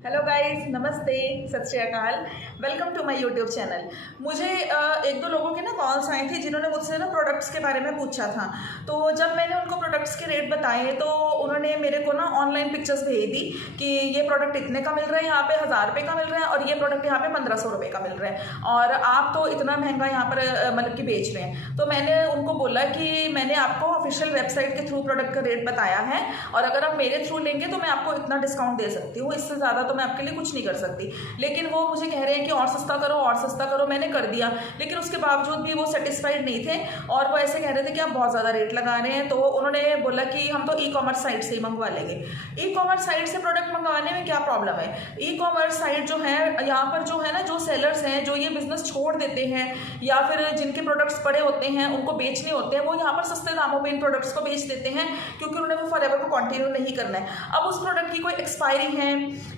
Hello guys, नमस्ते, सत श्री अकाल। Welcome to my YouTube channel. मुझे एक दो लोगों के ना कॉल्स आए थे जिन्होंने मुझसे ना प्रोडक्ट्स के बारे में पूछा था। तो जब मैंने उनको प्रोडक्ट्स के रेट बताए तो उन्होंने मेरे को ना ऑनलाइन पिक्चर्स भेज दी कि ये प्रोडक्ट इतने का मिल रहा है, यहाँ पे 1000 रुपये का मिल रहा है और ये प्रोडक्ट यहाँ पे 1500 रुपये का मिल रहा है और आप तो इतना महंगा यहाँ पर मतलब कि बेच रहे हैं। तो मैंने उनको बोला कि मैंने आपको ऑफिशियल वेबसाइट के थ्रू प्रोडक्ट का रेट बताया है और अगर आप मेरे थ्रू लेंगे तो मैं आपको इतना डिस्काउंट दे सकती हूँ, इससे ज़्यादा तो मैं आपके लिए कुछ नहीं कर सकती। लेकिन वो मुझे कह रहे हैं कि और सस्ता करो और सस्ता करो। मैंने कर दिया, लेकिन उसके बावजूद भी वो सेटिस्फाइड नहीं थे और वो ऐसे कह रहे थे कि आप बहुत ज़्यादा रेट लगा रहे हैं। तो उन्होंने बोला कि हम तो ई कॉमर्स साइट से ही मंगवा लेंगे। ई कॉमर्स साइट से प्रोडक्ट मंगवाने में क्या प्रॉब्लम है? ई कॉमर्स साइट जो है, यहाँ पर जो है ना, जो सेलर्स हैं जो ये बिजनेस छोड़ देते हैं या फिर जिनके प्रोडक्ट्स पड़े होते हैं उनको बेचने होते हैं, वो यहाँ पर सस्ते दामों पर इन प्रोडक्ट्स को बेच देते हैं क्योंकि उन्होंने वो फॉरएवर को कंटिन्यू नहीं करना है। अब उस प्रोडक्ट की कोई एक्सपायरी है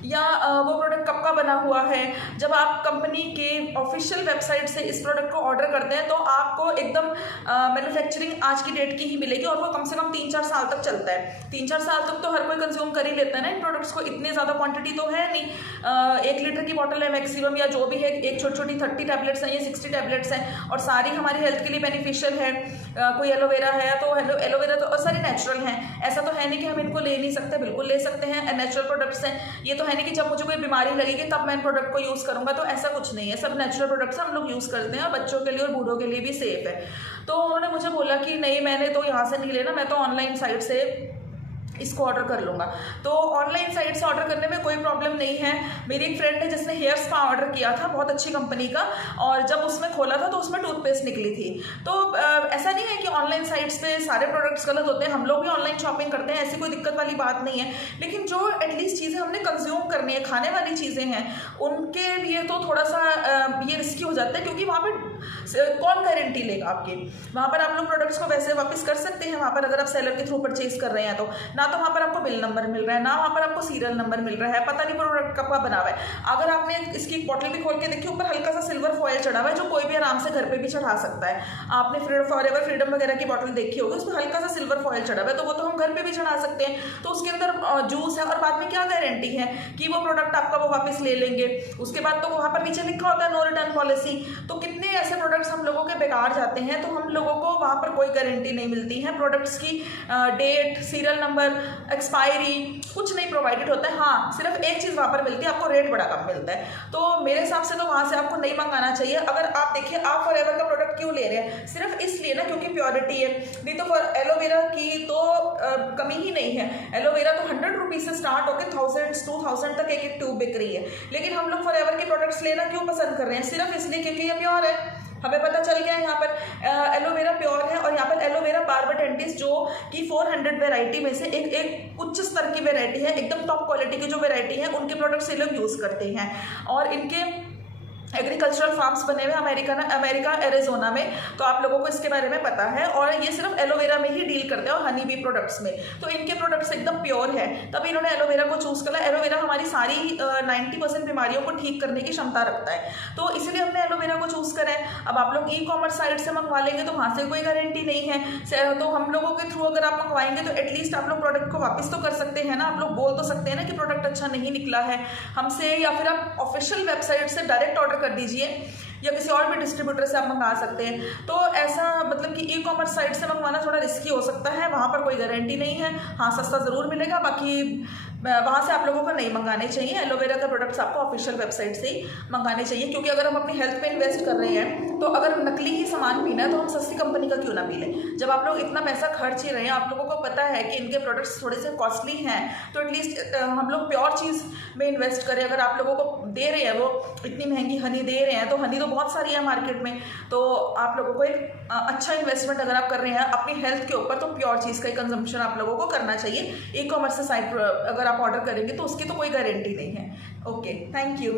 या वो प्रोडक्ट कब का बना हुआ है, जब आप कंपनी के ऑफिशियल वेबसाइट से इस प्रोडक्ट को ऑर्डर करते हैं तो आपको एकदम मैन्युफैक्चरिंग आज की डेट की ही मिलेगी और वो कम से कम 3-4 साल तक चलता है। 3-4 साल तक तो हर कोई कंज्यूम कर ही लेता है ना इन प्रोडक्ट्स को। इतनी ज़्यादा क्वांटिटी तो है नहीं, 1 लीटर की बॉटल है मैक्सिमम या जो भी है, एक छोटी छोटी 30 टैबलेट्स हैं या 60 टैबलेट्स हैं और सारी हमारी हेल्थ के लिए बेनिफिशियल है। कोई एलोवेरा है तो एलोवेरा तो सारी नेचुरल हैं, ऐसा तो है नहीं कि हम इनको ले नहीं सकते, बिल्कुल ले सकते हैं, नेचुरल प्रोडक्ट्स हैं। ये तो है नहीं कि जब मुझे कोई बीमारी लगेगी तब मैं इन प्रोडक्ट को यूज़ करूँगा, तो ऐसा कुछ नहीं है। सब नेचुरल प्रोडक्ट्स हम लोग यूज़ करते हैं और बच्चों के लिए और बूढ़ों के लिए भी सेफ है। तो उन्होंने मुझे बोला कि नहीं, मैंने तो यहाँ से नहीं लेना, मैं तो ऑनलाइन साइट से इसको ऑर्डर कर लूँगा। तो ऑनलाइन साइट से ऑर्डर करने में कोई प्रॉब्लम नहीं है। मेरी एक फ्रेंड है जिसने हेयर स्पा ऑर्डर किया था, बहुत अच्छी कंपनी का, और जब उसमें खोला था तो उसमें टूथपेस्ट निकली थी। तो ऐसा नहीं है कि ऑनलाइन साइट्स पे सारे प्रोडक्ट्स गलत होते हैं, हम लोग भी ऑनलाइन शॉपिंग करते हैं, ऐसी कोई दिक्कत वाली बात नहीं है। लेकिन जो एटलीस्ट चीज़ें हमने कंज्यूम करनी है, खाने वाली चीज़ें हैं, उनके लिए तो थोड़ा सा ये रिस्की हो जाता है क्योंकि वहाँ पर कौन गारंटी लेगा आपकी। वहाँ पर आप लोग प्रोडक्ट्स को वैसे वापस कर सकते हैं, वहाँ पर अगर आप सेलर के थ्रू परचेज कर रहे हैं तो ना तो वहाँ पर आपको बिल नंबर मिल रहा है, ना वहाँ पर आपको सीरियल नंबर मिल रहा है, पता नहीं प्रोडक्ट कब का बना हुआ है। अगर आपने इसकी बॉटल भी खोल के देखी, ऊपर हल्का सा सिल्वर फॉयल चढ़ा हुआ है जो कोई भी आराम से घर पे भी चढ़ा सकता है। आपने फॉरएवर फ्रीडम वगैरह की बॉटल देखी होगी, उसमें हल्का सा सिल्वर फॉयल चढ़ा हुआ है, तो वो तो हम घर पे भी चढ़ा सकते हैं। तो उसके अंदर जूस है और बाद में क्या गारंटी है कि वो प्रोडक्ट आपका वो वापस ले लेंगे। उसके बाद तो वहाँ पर नीचे लिखा होता है नो रिटर्न पॉलिसी। तो कितने ऐसे प्रोडक्ट्स हम लोगों के बेकार जाते हैं, तो हम लोगों को वहाँ पर कोई गारंटी नहीं मिलती है। प्रोडक्ट्स की डेट, सीरियल नंबर, एक्सपायरी कुछ नहीं प्रोवाइडेड होता है। हाँ, सिर्फ एक चीज़ वहाँ पर मिलती है, आपको रेट बड़ा कम मिलता है। तो मेरे हिसाब से तो वहाँ से आपको नहीं मंगाना चाहिए। अगर आप देखिए, आप फॉरएवर का प्रोडक्ट क्यों ले रहे हैं? सिर्फ इसलिए ना क्योंकि प्योरिटी है, नहीं तो एलोवेरा की तो कमी ही नहीं है। एलोवेरा तो 100 रुपीज़ से स्टार्ट होकर 1000-2000 तक एक ट्यूब बिक रही है। लेकिन हम लोग फॉरएवर के प्रोडक्ट्स लेना क्यों पसंद कर रहे हैं? सिर्फ इसलिए क्योंकि ये प्योर है। हमें पता चल गया है यहाँ पर एलोवेरा प्योर है और यहाँ पर एलोवेरा बार्बाडेंटिस जो कि 400 वैरायटी में से एक उच्च स्तर की वैरायटी है, एकदम टॉप क्वालिटी की जो वैरायटी है, उनके प्रोडक्ट्स ये लोग यूज़ करते हैं। और इनके एग्रीकल्चरल फार्म्स बने हुए अमेरिका एरिजोना में, तो आप लोगों को इसके बारे में पता है। और ये सिर्फ एलोवेरा में ही डील करते हैं और हनी बी प्रोडक्ट्स में, तो इनके प्रोडक्ट्स एकदम प्योर है, तभी इन्होंने एलोवेरा को चूज़ करा। एलोवेरा हमारी सारी 90% बीमारियों को ठीक करने की क्षमता रखता है, तो इसलिए हमने एलोवेरा को चूज़ करा है। अब आप लोग ई कॉमर्स साइट से मंगवा लेंगे तो वहाँ से कोई गारंटी नहीं है, तो हम लोगों के थ्रू अगर आप मंगवाएंगे तो एटलीस्ट आप लोग प्रोडक्ट को वापस तो कर सकते हैं ना। आप लोग बोल तो सकते हैं ना कि प्रोडक्ट अच्छा नहीं निकला है हमसे, या फिर आप ऑफिशियल वेबसाइट से डायरेक्ट ऑर्डर कर दीजिए या किसी और भी डिस्ट्रीब्यूटर से आप मंगा सकते हैं। तो ऐसा मतलब कि ई कॉमर्स साइट से मंगवाना थोड़ा रिस्की हो सकता है, वहाँ पर कोई गारंटी नहीं है। हाँ, सस्ता ज़रूर मिलेगा, बाकी वहाँ से आप लोगों को नहीं मंगाने चाहिए। एलोवेरा का प्रोडक्ट्स आपको ऑफिशियल वेबसाइट से ही मंगाने चाहिए, क्योंकि अगर हम अपनी हेल्थ पे इन्वेस्ट कर रहे हैं तो अगर नकली ही सामान पीना है तो हम सस्ती कंपनी का क्यों ना पी लें। जब आप लोग इतना पैसा खर्च ही रहे हैं, आप लोगों को पता है कि इनके प्रोडक्ट्स थोड़े से कॉस्टली हैं, तो एटलीस्ट हम लोग प्योर चीज़ में इन्वेस्ट करें। अगर आप लोगों को दे रहे हैं, वो इतनी महंगी हनी दे रहे हैं, तो हनी तो बहुत सारी है मार्केट में, तो आप लोगों को एक अच्छा इन्वेस्टमेंट अगर आप कर रहे हैं अपनी हेल्थ के ऊपर, तो प्योर चीज़ का ही कंजम्पशन आप लोगों को करना चाहिए। ई कॉमर्स से साइट अगर आप ऑर्डर करेंगे तो उसकी तो कोई गारंटी नहीं है। Okay, thank you.